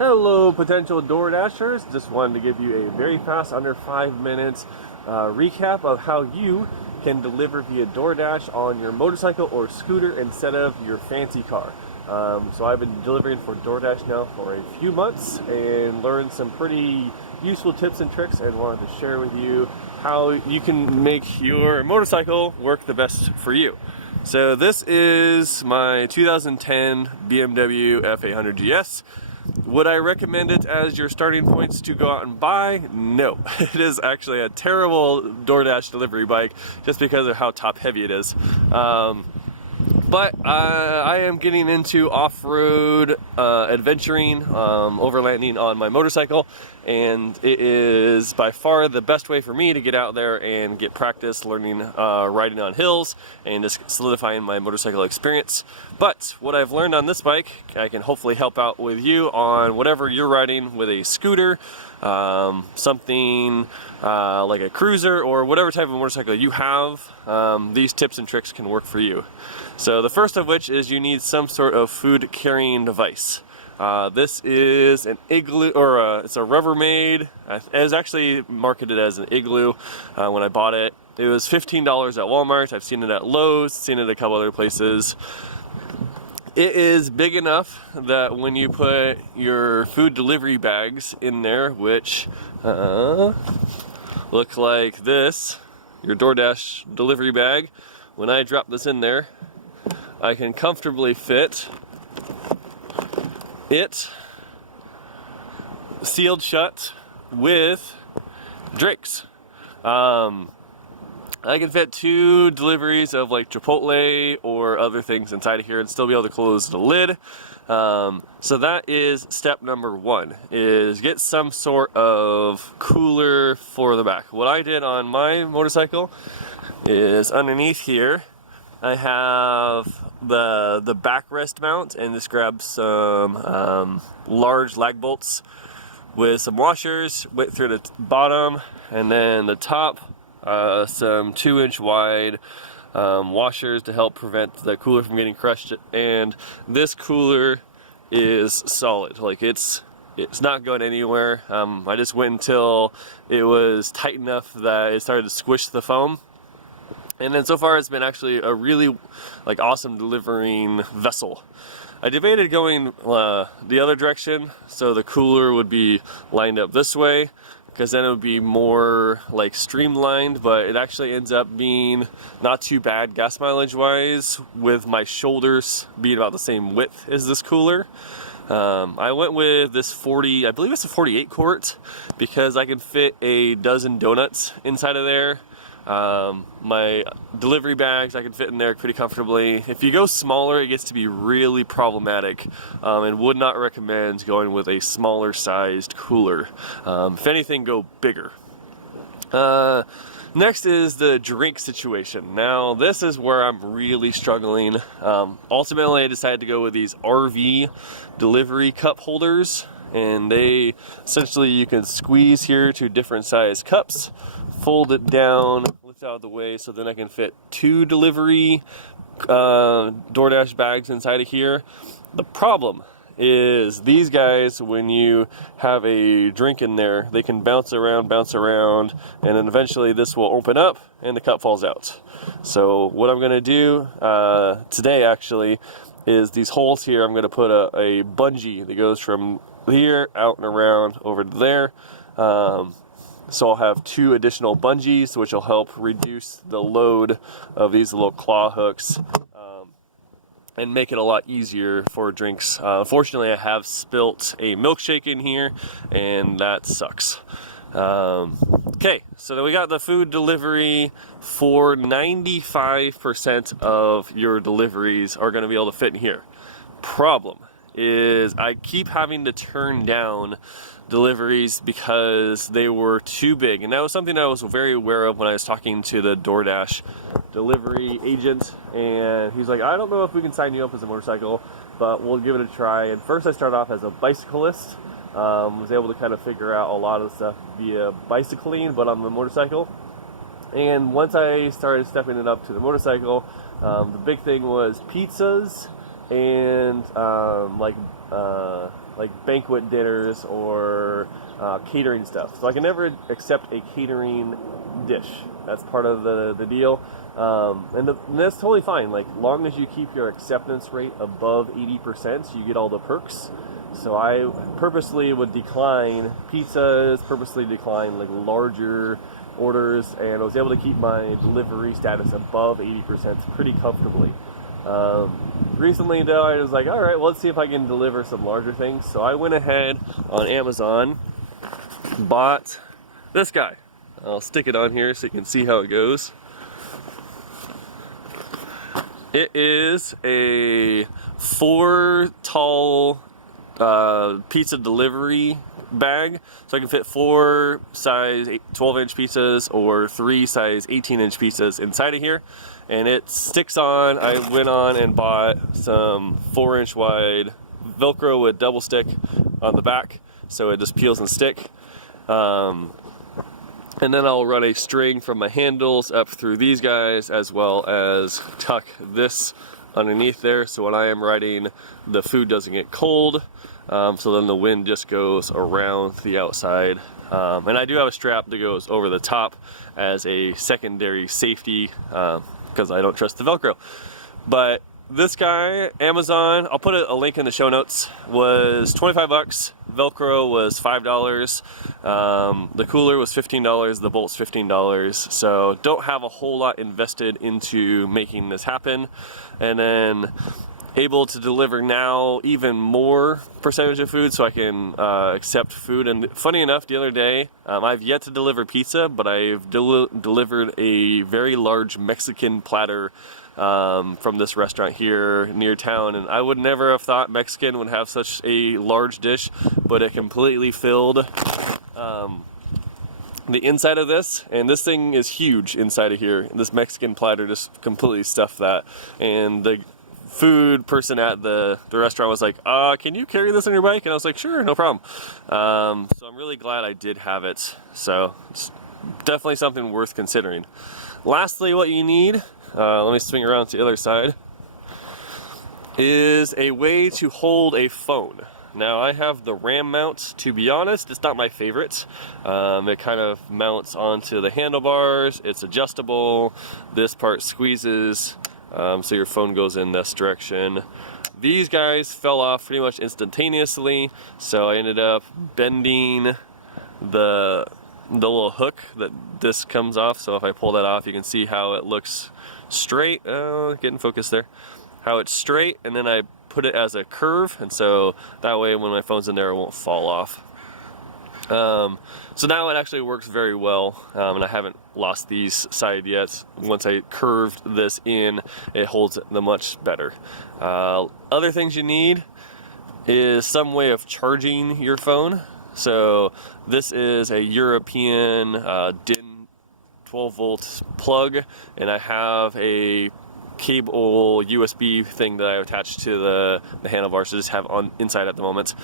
Hello, potential Doordashers. Just wanted to give you a very fast, under 5 minutes recap of how you can deliver via DoorDash on your motorcycle or scooter instead of your fancy car. So I've been delivering for DoorDash now for a few months and learned some pretty useful tips and tricks, and wanted to share with you how you can make your motorcycle work the best for you. So this is my 2010 BMW F800 GS. Would I recommend it as your starting points to go out and buy? No. It is actually a terrible DoorDash delivery bike just because of how top heavy it is. But I am getting into off-road adventuring, overlanding on my motorcycle, and it is by far the best way for me to get out there and get practice learning riding on hills and just solidifying my motorcycle experience. But what I've learned on this bike, I can hopefully help out with you on whatever you're riding with a scooter, something like a cruiser, or whatever type of motorcycle you have. These tips and tricks can work for you. So the first of which is you need some sort of food carrying device. This is an Igloo, or it's a Rubbermaid. It was actually marketed as an Igloo when I bought it. It was $15 at Walmart. I've seen it at Lowe's, seen it a couple other places. It is big enough that when you put your food delivery bags in there, which look like this, your DoorDash delivery bag, when I drop this in there, I can comfortably fit it sealed shut with drinks. I can fit 2 deliveries of like Chipotle or other things inside of here and still be able to close the lid. So that is step number 1, is get some sort of cooler for the back. What I did on my motorcycle is underneath here I have the backrest mount, and just grab some large lag bolts with some washers, went through the bottom, and then the top, some 2-inch wide washers to help prevent the cooler from getting crushed. And this cooler is solid, like it's not going anywhere. I just went until it was tight enough that it started to squish the foam. And then so far it's been actually a really awesome delivering vessel. I debated going the other direction, so the cooler would be lined up this way, because then it would be more streamlined, but it actually ends up being not too bad gas mileage wise, with my shoulders being about the same width as this cooler. I went with this 40, I believe it's a 48 quart, because I can fit a dozen donuts inside of there. My delivery bags I can fit in there pretty comfortably. If you go smaller, it gets to be really problematic, and would not recommend going with a smaller sized cooler. If anything, go bigger. Next is the drink situation. Now this is where I'm really struggling. Ultimately I decided to go with these RV delivery cup holders, and they essentially, you can squeeze here to different size cups, fold it down, lift out of the way, so then I can fit 2 delivery DoorDash bags inside of here. The problem is these guys, when you have a drink in there, they can bounce around, and then eventually this will open up and the cup falls out. So what I'm going to do today actually is these holes here, I'm going to put a bungee that goes from here out and around over to there. So I'll have 2 additional bungees, which will help reduce the load of these little claw hooks, and make it a lot easier for drinks. Unfortunately, I have spilt a milkshake in here, and that sucks. Okay, so then we got the food delivery. For 95% of your deliveries are going to be able to fit in here. Problem is I keep having to turn down deliveries because they were too big, and that was something I was very aware of when I was talking to the DoorDash delivery agent, and he's like, I don't know if we can sign you up as a motorcycle, but we'll give it a try. And first I started off as a bicyclist, was able to kind of figure out a lot of stuff via bicycling, but on the motorcycle. And once I started stepping it up to the motorcycle, the big thing was pizzas and like banquet dinners or catering stuff. So I can never accept a catering dish. That's part of the deal. And that's totally fine. Like, long as you keep your acceptance rate above 80%, you get all the perks. So I purposely would decline pizzas, purposely decline like larger orders, and I was able to keep my delivery status above 80% pretty comfortably. Recently though, I was like, all right, well, let's see if I can deliver some larger things. So I went ahead on Amazon, bought this guy. I'll stick it on here so you can see how it goes. It is a 4 tall pizza delivery bag, so I can fit 4 size 12-inch pizzas or 3 size 18-inch pizzas inside of here, and it sticks on. I went on and bought some 4-inch wide Velcro with double stick on the back, so it just peels and stick. And then I'll run a string from my handles up through these guys, as well as tuck this underneath there, so when I am riding, the food doesn't get cold. So then the wind just goes around the outside. And I do have a strap that goes over the top as a secondary safety, because I don't trust the Velcro. But this guy, Amazon, I'll put a link in the show notes, was 25 bucks. Velcro was $5. The cooler was $15. The bolt's $15. So don't have a whole lot invested into making this happen. And then able to deliver now even more percentage of food, so I can accept food. And funny enough, the other day, I've yet to deliver pizza, but I've delivered a very large Mexican platter from this restaurant here near town, and I would never have thought Mexican would have such a large dish, but it completely filled the inside of this, and this thing is huge inside of here. This Mexican platter just completely stuffed that, and the food person at the restaurant was like, can you carry this on your bike? And I was like, sure, no problem. So I'm really glad I did have it. So it's definitely something worth considering. Lastly, what you need, let me swing around to the other side, is a way to hold a phone. Now I have the RAM mount. To be honest, it's not my favorite. It kind of mounts onto the handlebars. It's adjustable. This part squeezes, so your phone goes in this direction. These guys fell off pretty much instantaneously, so I ended up bending the little hook that this comes off. So if I pull that off, you can see how it looks straight. Getting focused there. How it's straight, and then I put it as a curve, and so that way when my phone's in there, it won't fall off. So now it actually works very well, and I haven't lost these side yet. Once I curved this in, it holds them much better. Other things you need is some way of charging your phone. So this is a European DIN 12 volt plug, and I have a cable USB thing that I attached to the handlebar, so just have on inside at the moment.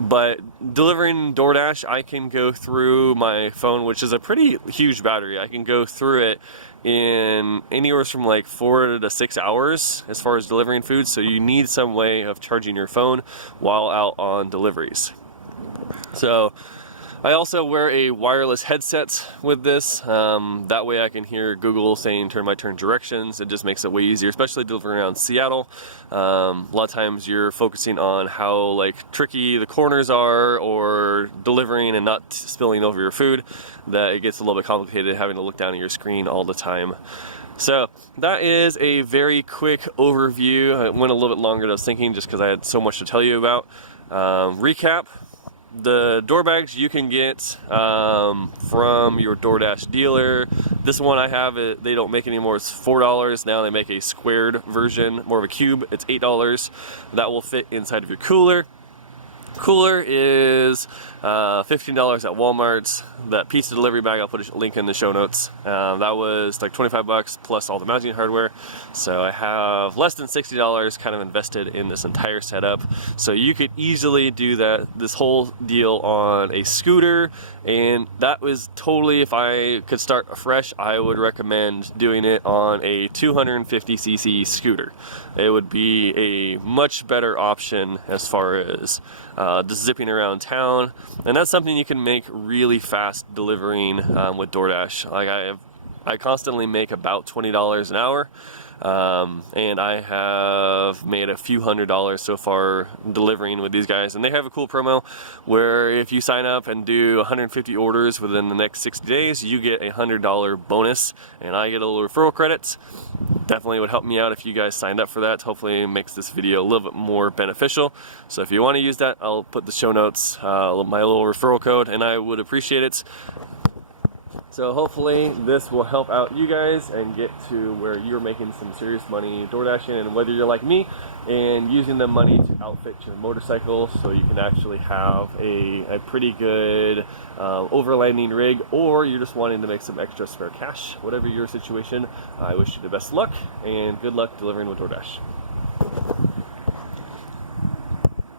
But delivering Doordash, I can go through my phone, which is a pretty huge battery. I can go through it in anywhere from like 4 to 6 hours as far as delivering food. So you need some way of charging your phone while out on deliveries. So I also wear a wireless headset with this. That way I can hear Google saying turn directions. It just makes it way easier, especially delivering around Seattle. A lot of times you're focusing on how like tricky the corners are, or delivering and not spilling over your food, that it gets a little bit complicated having to look down at your screen all the time. So that is a very quick overview. It went a little bit longer than I was thinking, just because I had so much to tell you about. Recap. The door bags you can get from your Doordash dealer. This one I have, they don't make anymore. It's $4. Now they make a squared version, more of a cube. It's $8. That will fit inside of your cooler. Cooler is $15 at Walmart. That pizza delivery bag, I'll put a link in the show notes. That was like 25 bucks plus all the mounting hardware. So I have less than $60 kind of invested in this entire setup. So you could easily do this whole deal on a scooter, and that was totally, if I could start afresh, I would recommend doing it on a 250cc scooter. It would be a much better option as far as just zipping around town. And that's something you can make really fast delivering with DoorDash. Like I constantly make about $20 an hour. And I have made a few $100s so far delivering with these guys, and they have a cool promo where if you sign up and do 150 orders within the next 60 days, you get a $100 bonus, and I get a little referral credits. Definitely would help me out if you guys signed up for that. Hopefully it makes this video a little bit more beneficial. So if you want to use that, I'll put the show notes, my little referral code, and I would appreciate it. So hopefully this will help out you guys and get to where you're making some serious money DoorDashing, and whether you're like me and using the money to outfit your motorcycle so you can actually have a pretty good overlanding rig, or you're just wanting to make some extra spare cash. Whatever your situation, I wish you the best luck and good luck delivering with DoorDash.